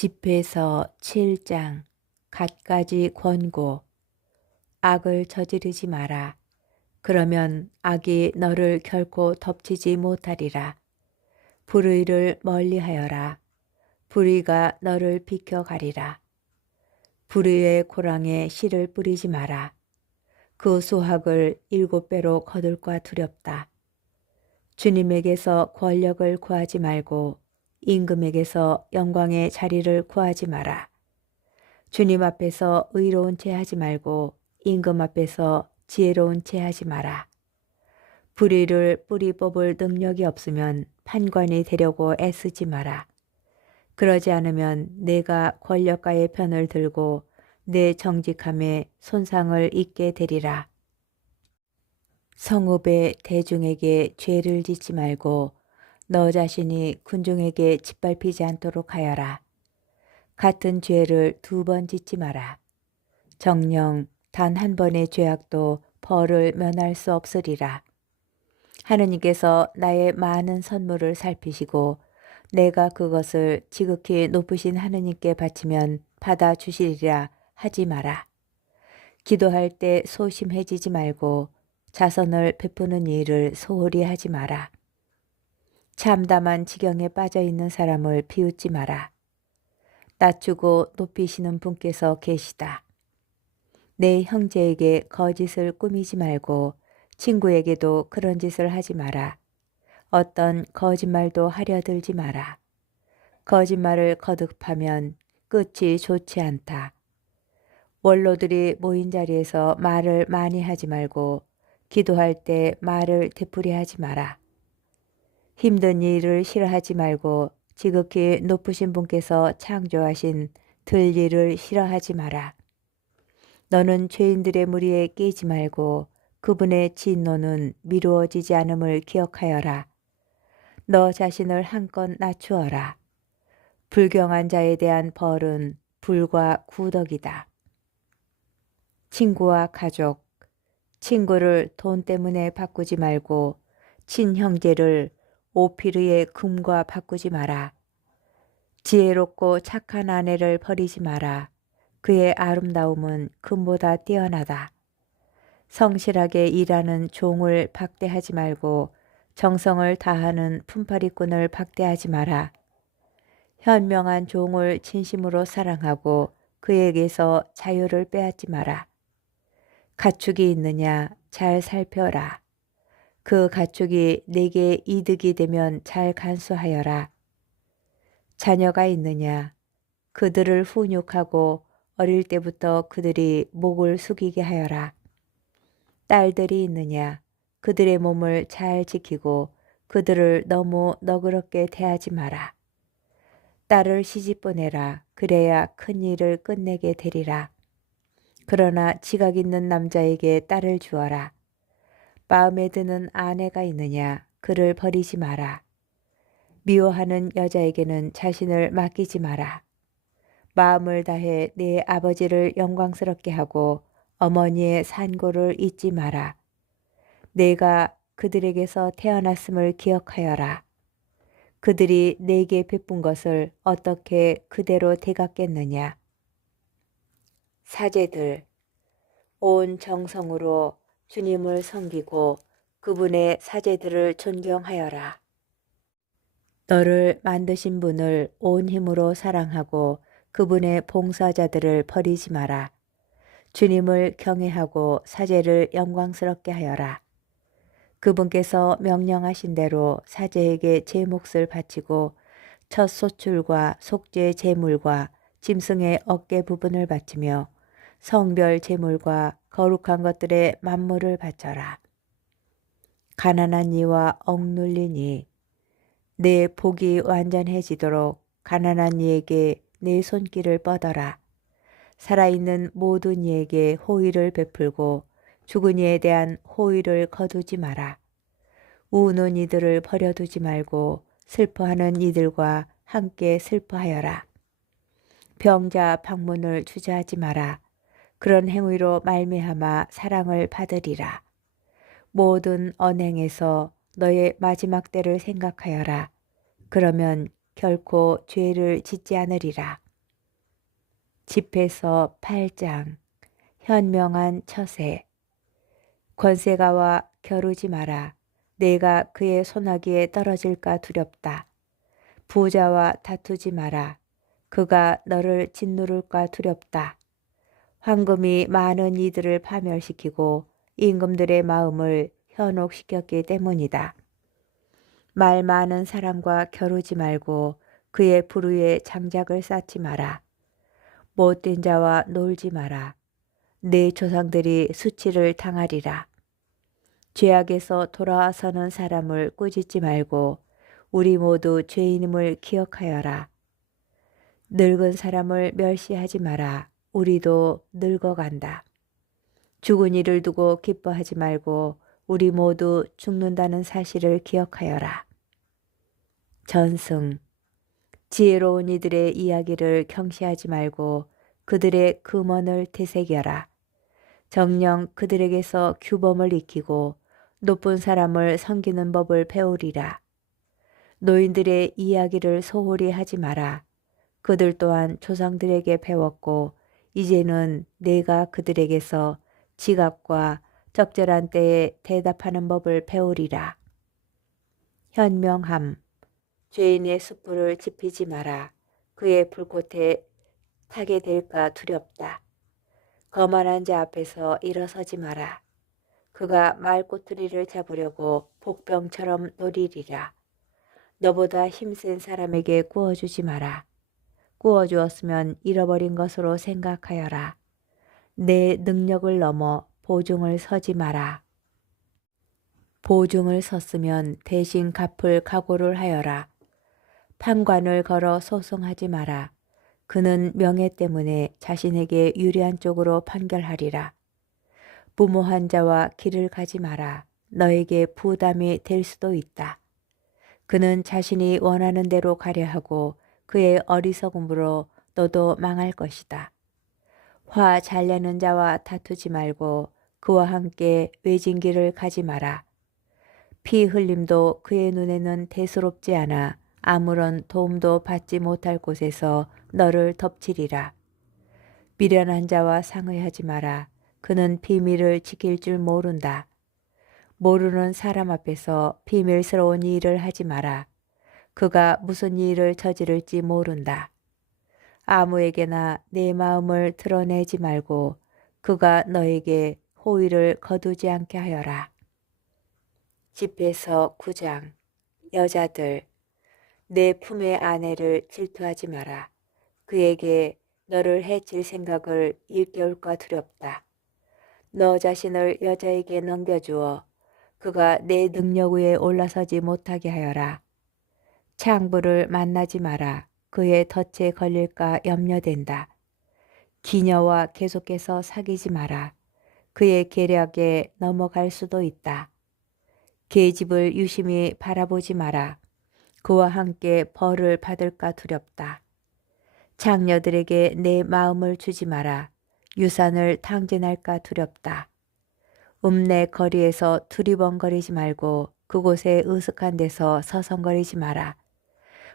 집회서 7장 갖가지 권고. 악을 저지르지 마라. 그러면 악이 너를 결코 덮치지 못하리라. 불의를 멀리하여라. 불의가 너를 비켜가리라. 불의의 고랑에 씨를 뿌리지 마라. 그 수확을 7배로 거둘까 두렵다. 주님에게서 권력을 구하지 말고 임금에게서 영광의 자리를 구하지 마라. 주님 앞에서 의로운 채 하지 말고 임금 앞에서 지혜로운 채 하지 마라. 불의를 뿌리 뽑을 능력이 없으면 판관이 되려고 애쓰지 마라. 그러지 않으면 내가 권력가의 편을 들고 내 정직함에 손상을 입게 되리라. 성읍의 대중에게 죄를 짓지 말고 너 자신이 군중에게 짓밟히지 않도록 하여라. 같은 죄를 2번 짓지 마라. 정녕 단 한 번의 죄악도 벌을 면할 수 없으리라. 하느님께서 나의 많은 선물을 살피시고 내가 그것을 지극히 높으신 하느님께 바치면 받아주시리라 하지 마라. 기도할 때 소심해지지 말고 자선을 베푸는 일을 소홀히 하지 마라. 참담한 지경에 빠져 있는 사람을 비웃지 마라. 낮추고 높이시는 분께서 계시다. 내 형제에게 거짓을 꾸미지 말고 친구에게도 그런 짓을 하지 마라. 어떤 거짓말도 하려 들지 마라. 거짓말을 거듭하면 끝이 좋지 않다. 원로들이 모인 자리에서 말을 많이 하지 말고 기도할 때 말을 되풀이하지 마라. 힘든 일을 싫어하지 말고 지극히 높으신 분께서 창조하신 들 일을 싫어하지 마라. 너는 죄인들의 무리에 끼지 말고 그분의 진노는 미루어지지 않음을 기억하여라. 너 자신을 한껏 낮추어라. 불경한 자에 대한 벌은 불과 구덕이다. 친구와 가족, 친구를 돈 때문에 바꾸지 말고 친형제를 오피르의 금과 바꾸지 마라. 지혜롭고 착한 아내를 버리지 마라. 그의 아름다움은 금보다 뛰어나다. 성실하게 일하는 종을 박대하지 말고 정성을 다하는 품팔이꾼을 박대하지 마라. 현명한 종을 진심으로 사랑하고 그에게서 자유를 빼앗지 마라. 가축이 있느냐 잘 살펴라. 그 가축이 내게 이득이 되면 잘 간수하여라. 자녀가 있느냐 그들을 훈육하고 어릴 때부터 그들이 목을 숙이게 하여라. 딸들이 있느냐 그들의 몸을 잘 지키고 그들을 너무 너그럽게 대하지 마라. 딸을 시집 보내라. 그래야 큰 일을 끝내게 되리라. 그러나 지각 있는 남자에게 딸을 주어라. 마음에 드는 아내가 있느냐 그를 버리지 마라. 미워하는 여자에게는 자신을 맡기지 마라. 마음을 다해 내 아버지를 영광스럽게 하고 어머니의 산고를 잊지 마라. 내가 그들에게서 태어났음을 기억하여라. 그들이 내게 베푼 것을 어떻게 그대로 되갚겠느냐. 사제들, 온 정성으로 주님을 섬기고 그분의 사제들을 존경하여라. 너를 만드신 분을 온 힘으로 사랑하고 그분의 봉사자들을 버리지 마라. 주님을 경외하고 사제를 영광스럽게 하여라. 그분께서 명령하신 대로 사제에게 제 몫을 바치고 첫 소출과 속죄 제물과 짐승의 어깨 부분을 바치며 성별 제물과 거룩한 것들의 만물을 바쳐라. 가난한 이와 억눌린 이, 내 복이 완전해지도록 가난한 이에게 내 손길을 뻗어라. 살아있는 모든 이에게 호의를 베풀고 죽은 이에 대한 호의를 거두지 마라. 우는 이들을 버려두지 말고 슬퍼하는 이들과 함께 슬퍼하여라. 병자 방문을 주저하지 마라. 그런 행위로 말미암아 사랑을 받으리라. 모든 언행에서 너의 마지막 때를 생각하여라. 그러면 결코 죄를 짓지 않으리라. 집에서 8장. 현명한 처세. 권세가와 겨루지 마라. 내가 그의 손아귀에 떨어질까 두렵다. 부자와 다투지 마라. 그가 너를 짓누를까 두렵다. 황금이 많은 이들을 파멸시키고 임금들의 마음을 현혹시켰기 때문이다. 말 많은 사람과 겨루지 말고 그의 부르에 장작을 쌓지 마라. 못된 자와 놀지 마라. 내 조상들이 수치를 당하리라. 죄악에서 돌아서는 사람을 꾸짖지 말고 우리 모두 죄인임을 기억하여라. 늙은 사람을 멸시하지 마라. 우리도 늙어간다. 죽은 이를 두고 기뻐하지 말고 우리 모두 죽는다는 사실을 기억하여라. 전승. 지혜로운 이들의 이야기를 경시하지 말고 그들의 금언을 되새겨라. 정녕 그들에게서 규범을 익히고 높은 사람을 섬기는 법을 배우리라. 노인들의 이야기를 소홀히 하지 마라. 그들 또한 조상들에게 배웠고 이제는 내가 그들에게서 지각과 적절한 때에 대답하는 법을 배우리라. 현명함. 죄인의 숯불을 지피지 마라. 그의 불꽃에 타게 될까 두렵다. 거만한 자 앞에서 일어서지 마라. 그가 말꼬투리를 잡으려고 복병처럼 노리리라. 너보다 힘센 사람에게 구워주지 마라. 구워주었으면 잃어버린 것으로 생각하여라. 내 능력을 넘어 보증을 서지 마라. 보증을 섰으면 대신 갚을 각오를 하여라. 판관을 걸어 소송하지 마라. 그는 명예 때문에 자신에게 유리한 쪽으로 판결하리라. 무모한 자와 길을 가지 마라. 너에게 부담이 될 수도 있다. 그는 자신이 원하는 대로 가려 하고 그의 어리석음으로 너도 망할 것이다. 화 잘 내는 자와 다투지 말고 그와 함께 외진 길을 가지 마라. 피 흘림도 그의 눈에는 대수롭지 않아 아무런 도움도 받지 못할 곳에서 너를 덮치리라. 미련한 자와 상의하지 마라. 그는 비밀을 지킬 줄 모른다. 모르는 사람 앞에서 비밀스러운 일을 하지 마라. 그가 무슨 일을 저지를지 모른다. 아무에게나 내 마음을 드러내지 말고 그가 너에게 호의를 거두지 않게 하여라. 집에서 9장. 여자들. 내 품의 아내를 질투하지 마라. 그에게 너를 해칠 생각을 일깨울까 두렵다. 너 자신을 여자에게 넘겨주어 그가 내 능력 위에 올라서지 못하게 하여라. 창부를 만나지 마라. 그의 덫에 걸릴까 염려된다. 기녀와 계속해서 사귀지 마라. 그의 계략에 넘어갈 수도 있다. 계집을 유심히 바라보지 마라. 그와 함께 벌을 받을까 두렵다. 장녀들에게 내 마음을 주지 마라. 유산을 탕진할까 두렵다. 읍내 거리에서 두리번거리지 말고 그곳에 으슥한 데서 서성거리지 마라.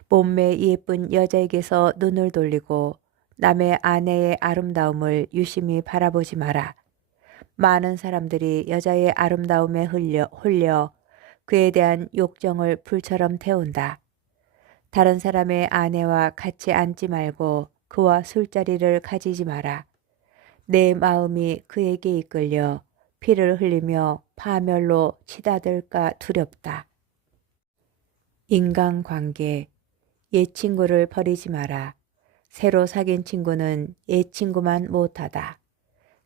몸매 예쁜 여자에게서 눈을 돌리고 남의 아내의 아름다움을 유심히 바라보지 마라. 많은 사람들이 여자의 아름다움에 홀려 그에 대한 욕정을 불처럼 태운다. 다른 사람의 아내와 같이 앉지 말고 그와 술자리를 가지지 마라. 내 마음이 그에게 이끌려 피를 흘리며 파멸로 치닫을까 두렵다. 인간관계. 옛 친구를 버리지 마라. 새로 사귄 친구는 옛 친구만 못하다.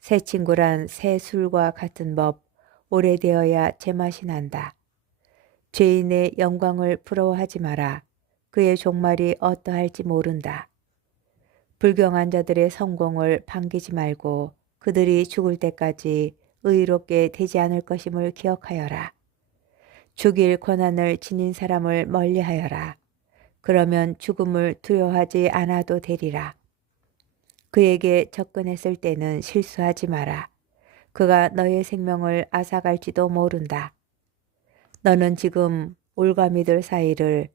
새 친구란 새 술과 같은 법, 오래되어야 제맛이 난다. 죄인의 영광을 부러워하지 마라. 그의 종말이 어떠할지 모른다. 불경한 자들의 성공을 반기지 말고 그들이 죽을 때까지 의롭게 되지 않을 것임을 기억하여라. 죽일 권한을 지닌 사람을 멀리하여라. 그러면 죽음을 두려워하지 않아도 되리라. 그에게 접근했을 때는 실수하지 마라. 그가 너의 생명을 앗아갈지도 모른다. 너는 지금 올가미들 사이를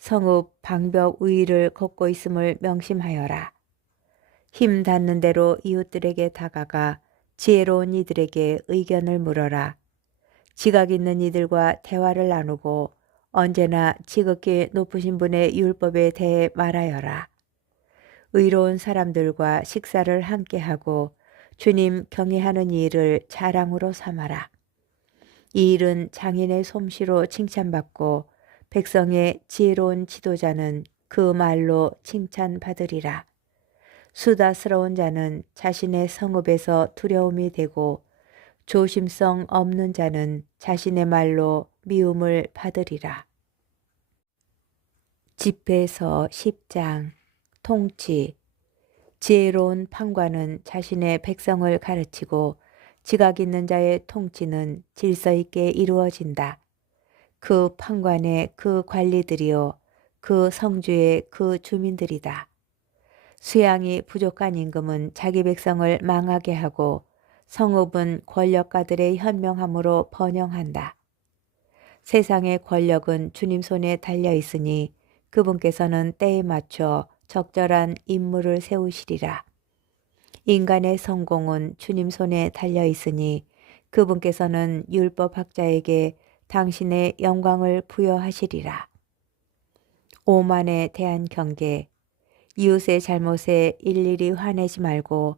성읍 방벽 위를 걷고 있음을 명심하여라. 힘 닿는 대로 이웃들에게 다가가 지혜로운 이들에게 의견을 물어라. 지각 있는 이들과 대화를 나누고 언제나 지극히 높으신 분의 율법에 대해 말하여라. 의로운 사람들과 식사를 함께하고 주님 경외하는 이 일을 자랑으로 삼아라. 이 일은 장인의 솜씨로 칭찬받고 백성의 지혜로운 지도자는 그 말로 칭찬받으리라. 수다스러운 자는 자신의 성읍에서 두려움이 되고 조심성 없는 자는 자신의 말로 미움을 받으리라. 집회서 10장 통치. 지혜로운 판관은 자신의 백성을 가르치고 지각 있는 자의 통치는 질서 있게 이루어진다. 그 판관의 그 관리들이요 그 성주의 그 주민들이다. 수양이 부족한 임금은 자기 백성을 망하게 하고 성읍은 권력가들의 현명함으로 번영한다. 세상의 권력은 주님 손에 달려 있으니 그분께서는 때에 맞춰 적절한 임무를 세우시리라. 인간의 성공은 주님 손에 달려 있으니 그분께서는 율법학자에게 당신의 영광을 부여하시리라. 오만에 대한 경계. 이웃의 잘못에 일일이 화내지 말고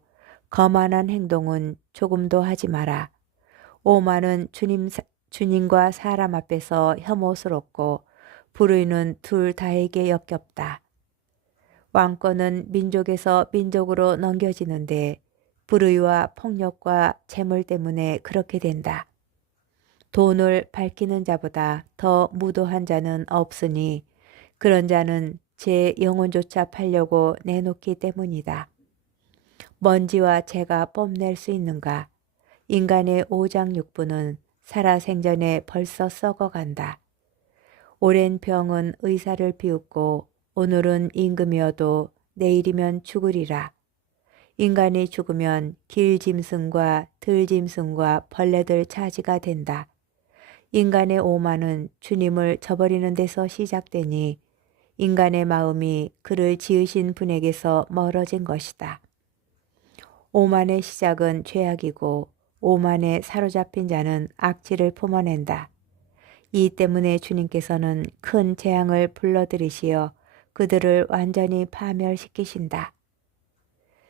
거만한 행동은 조금도 하지 마라. 오만은 주님과 사람 앞에서 혐오스럽고 불의는 둘 다에게 역겹다. 왕권은 민족에서 민족으로 넘겨지는데 불의와 폭력과 재물 때문에 그렇게 된다. 돈을 밝히는 자보다 더 무도한 자는 없으니 그런 자는 제 영혼조차 팔려고 내놓기 때문이다. 먼지와 재가 뽐낼 수 있는가? 인간의 오장육부는 살아생전에 벌써 썩어간다. 오랜 병은 의사를 비웃고 오늘은 임금이어도 내일이면 죽으리라. 인간이 죽으면 길짐승과 들짐승과 벌레들 차지가 된다. 인간의 오만은 주님을 저버리는 데서 시작되니 인간의 마음이 그를 지으신 분에게서 멀어진 것이다. 오만의 시작은 죄악이고 오만에 사로잡힌 자는 악취를 품어낸다. 이 때문에 주님께서는 큰 재앙을 불러들이시어 그들을 완전히 파멸시키신다.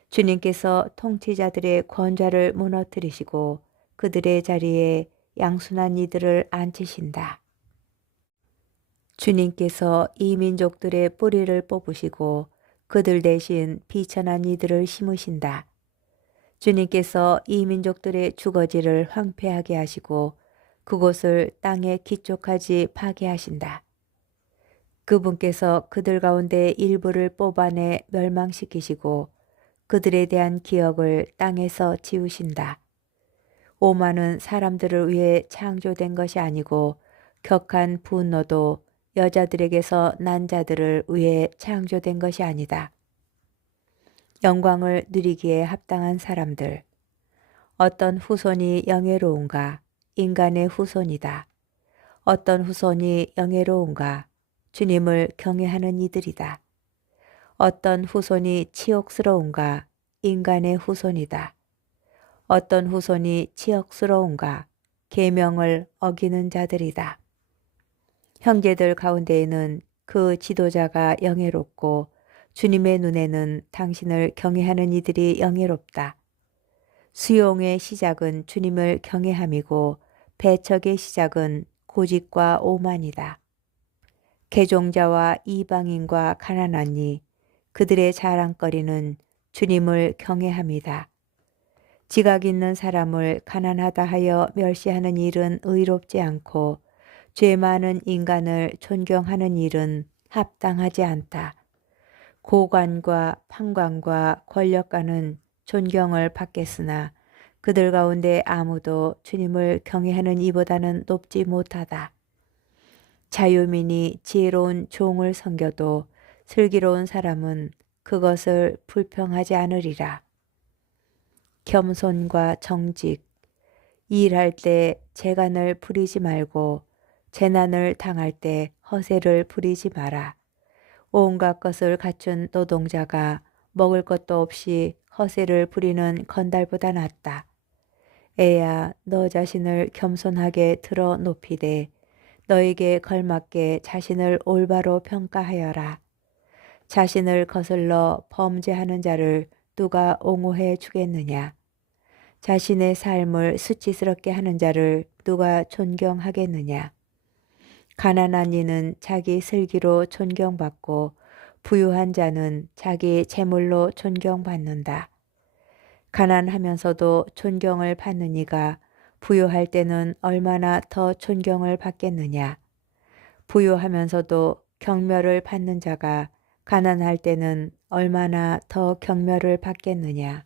주님께서 통치자들의 권좌를 무너뜨리시고 그들의 자리에 양순한 이들을 앉히신다. 주님께서 이 민족들의 뿌리를 뽑으시고 그들 대신 비천한 이들을 심으신다. 주님께서 이 민족들의 주거지를 황폐하게 하시고 그곳을 땅에 기쪽하지 파괴하신다. 그분께서 그들 가운데 일부를 뽑아내 멸망시키시고 그들에 대한 기억을 땅에서 지우신다. 오만은 사람들을 위해 창조된 것이 아니고 격한 분노도 여자들에게서 난 자들을 위해 창조된 것이 아니다. 영광을 누리기에 합당한 사람들. 어떤 후손이 영예로운가? 인간의 후손이다. 어떤 후손이 영예로운가? 주님을 경외하는 이들이다. 어떤 후손이 치욕스러운가? 인간의 후손이다. 어떤 후손이 치욕스러운가? 계명을 어기는 자들이다. 형제들 가운데에는 그 지도자가 영예롭고 주님의 눈에는 당신을 경외하는 이들이 영예롭다. 수용의 시작은 주님을 경외함이고 배척의 시작은 고집과 오만이다. 개종자와 이방인과 가난하니 그들의 자랑거리는 주님을 경외함이다. 지각 있는 사람을 가난하다 하여 멸시하는 일은 의롭지 않고 죄 많은 인간을 존경하는 일은 합당하지 않다. 고관과 판관과 권력가는 존경을 받겠으나 그들 가운데 아무도 주님을 경외하는 이보다는 높지 못하다. 자유민이 지혜로운 종을 섬겨도 슬기로운 사람은 그것을 불평하지 않으리라. 겸손과 정직. 일할 때 재간을 부리지 말고 재난을 당할 때 허세를 부리지 마라. 온갖 것을 갖춘 노동자가 먹을 것도 없이 허세를 부리는 건달보다 낫다. 애야, 너 자신을 겸손하게 들어 높이되 너에게 걸맞게 자신을 올바로 평가하여라. 자신을 거슬러 범죄하는 자를 누가 옹호해 주겠느냐? 자신의 삶을 수치스럽게 하는 자를 누가 존경하겠느냐? 가난한 이는 자기 슬기로 존경받고 부유한 자는 자기 재물로 존경받는다. 가난하면서도 존경을 받는 이가 부유할 때는 얼마나 더 존경을 받겠느냐? 부유하면서도 경멸을 받는 자가 가난할 때는 얼마나 더 경멸을 받겠느냐?